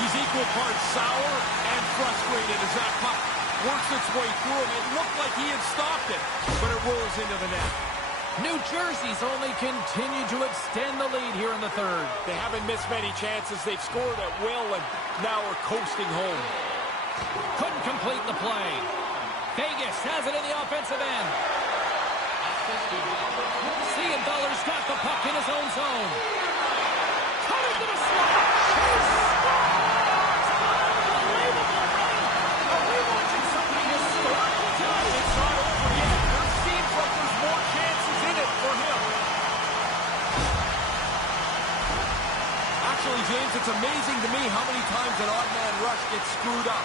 He's equal parts sour and frustrated as that puck works its way through him. It looked like he had stopped it, but it rolls into the net. New Jersey's only continued to extend the lead here in the third. They haven't missed many chances. They've scored at will and now are coasting home. Couldn't complete the play. Vegas has it in the offensive end. Siegenthaler's got the puck in his own zone. Cut into the slot. He scores! Unbelievable run. Are we watching something historical tonight? It's not over yet. There seems like there's more chances in it for him. Actually, James, it's amazing to me how many times an odd man rush gets screwed up.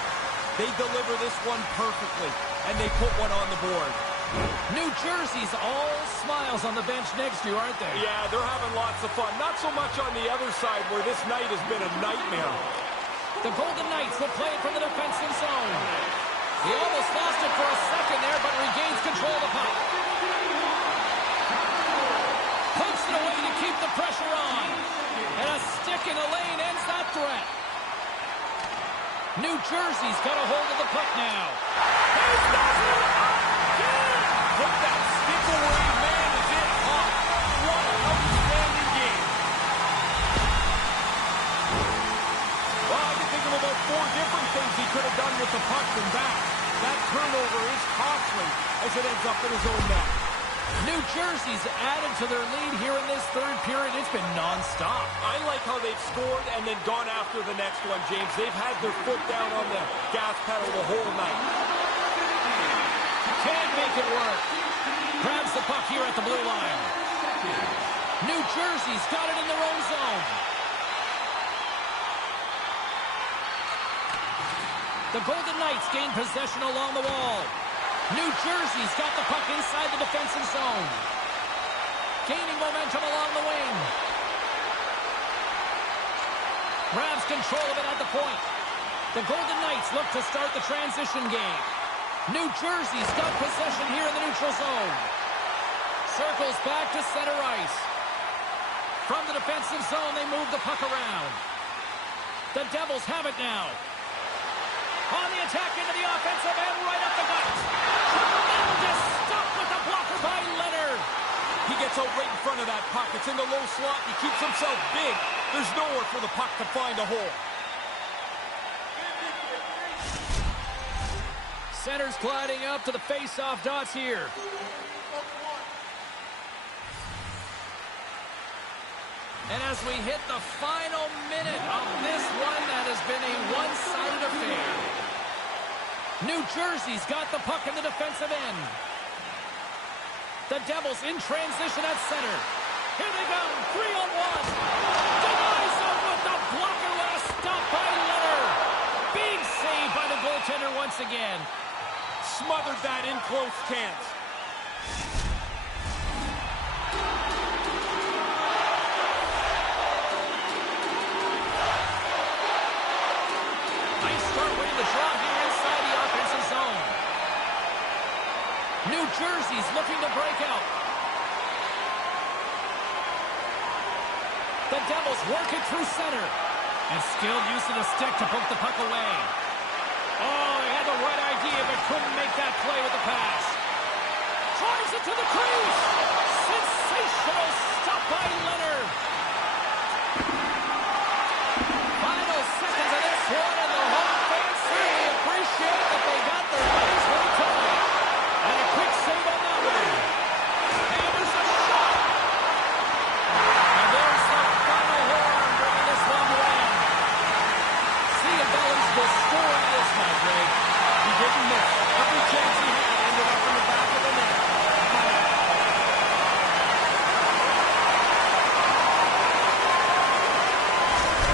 They deliver this one perfectly, and they put one on the board. New Jersey's all smiles on the bench next to you, aren't they? Yeah, they're having lots of fun. Not so much on the other side where this night has been a nightmare. The Golden Knights will play it from the defensive zone. He almost lost it for a second there, but regains control of the puck. Pumps it away to keep the pressure on. And a stick in the lane ends that threat. New Jersey's got a hold of the puck now. He does it again! Put that stick away, man, is it hot. What an outstanding game. Well, I can think of about 4 different things he could have done with the puck and that. That turnover is costly as it ends up in his own net. New Jersey's added to their lead here in this third period. It's been nonstop. I like how they've scored and then gone after the next one, James. They've had their foot down on the gas pedal the whole night. Can't make it work. Grabs the puck here at the blue line. New Jersey's got it in their own zone. The Golden Knights gain possession along the wall. New Jersey's got the puck inside the defensive zone. Gaining momentum along the wing. Grabs control of it at the point. The Golden Knights look to start the transition game. New Jersey's got possession here in the neutral zone. Circles back to center ice. From the defensive zone, they move the puck around. The Devils have it now. On the attack into the offensive end, right up the gut. Tremendous stop with the blocker by Leonard. He gets out right in front of that puck. It's in the low slot. He keeps himself big. There's nowhere for the puck to find a hole. Center's gliding up to the face-off dots here. And as we hit the final minute of this one, that has been a one-sided affair. New Jersey's got the puck in the defensive end. The Devils in transition at center. Here they go, 3-on-1. Denies him with the blocker. What a stop by Leonard. Big save by the goaltender once again. Smothered that in close chance. Nice start winning the draw here inside the offensive zone. New Jersey's looking to break out. The Devils work it through center. And skilled use of the stick to poke the puck away. Oh, he had the right idea, but couldn't make that play with the pass. Drives it to the crease. Sensational stop by Leonard. Final seconds of this one, and the home fans certainly appreciate that they got their money's worth tonight. And a quick save on that one. Hammers a shot. And there's the final horn, bringing this one to end. Ciabella's the story of this one, Greg. He didn't miss. Every chance he had ended up in the back of the net.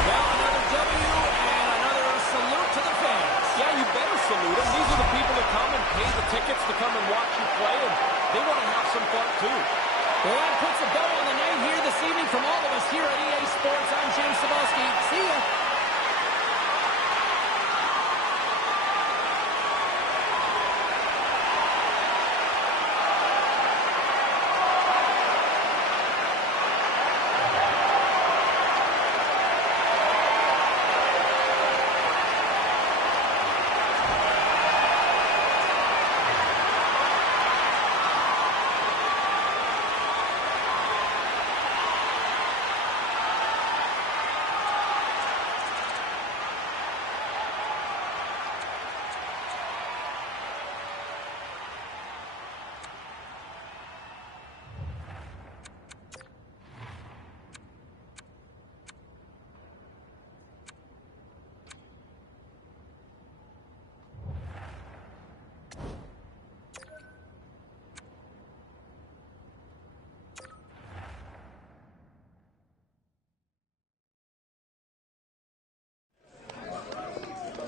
Well, another W and another salute to the fans. Yeah, you better salute them. These are the people that come and pay the tickets to come and watch you play, and they want to have some fun, too. Well, that puts a bow on the night here this evening from all of us here at EA Sports. I'm James Cebulski. See ya.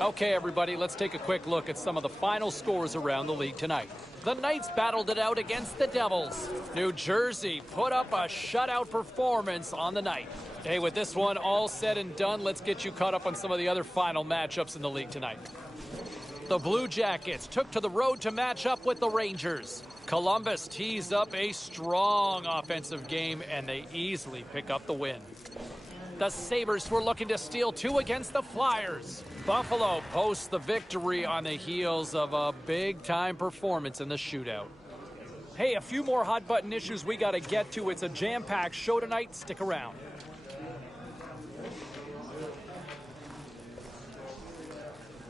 Okay, everybody, let's take a quick look at some of the final scores around the league tonight. The Knights battled it out against the Devils. New Jersey put up a shutout performance on the night. Hey, with this one all said and done, let's get you caught up on some of the other final matchups in the league tonight. The Blue Jackets took to the road to match up with the Rangers. Columbus tees up a strong offensive game, and they easily pick up the win. The Sabres were looking to steal 2 against the Flyers. Buffalo posts the victory on the heels of a big-time performance in the shootout. Hey, a few more hot-button issues we got to get to. It's a jam-packed show tonight. Stick around.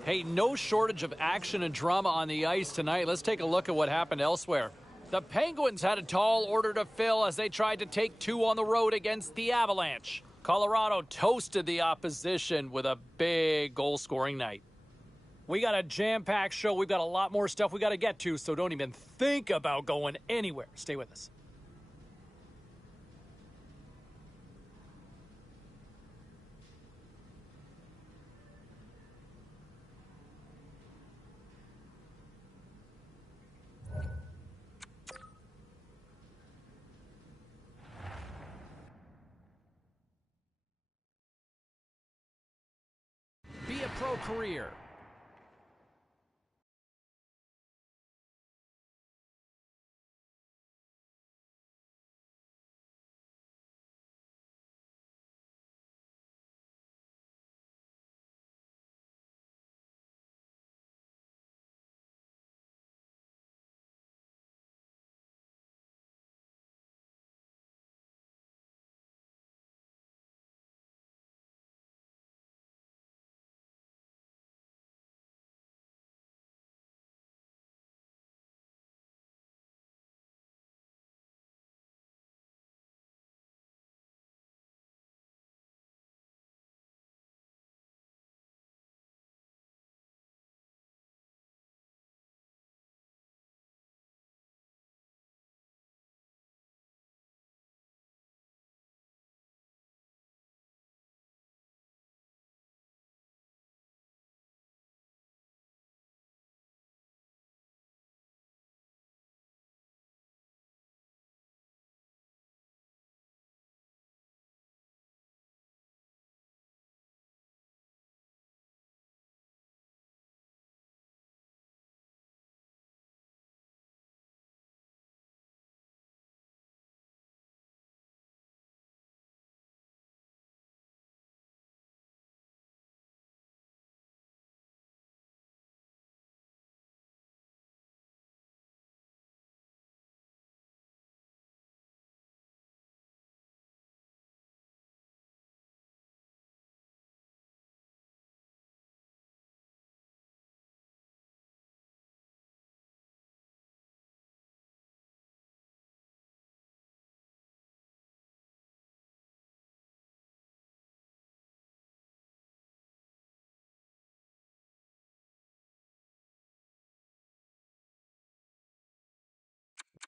Hey, no shortage of action and drama on the ice tonight. Let's take a look at what happened elsewhere. The Penguins had a tall order to fill as they tried to take 2 on the road against the Avalanche. Colorado toasted the opposition with a big goal-scoring night. We got a jam-packed show. We've got a lot more stuff we got to get to, so don't even think about going anywhere. Stay with us. Be a pro career.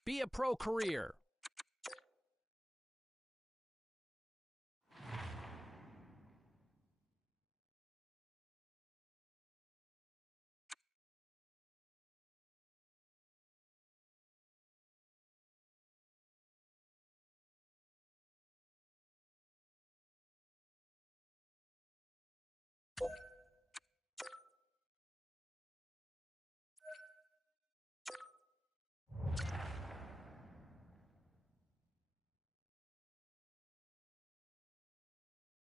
Be a pro career.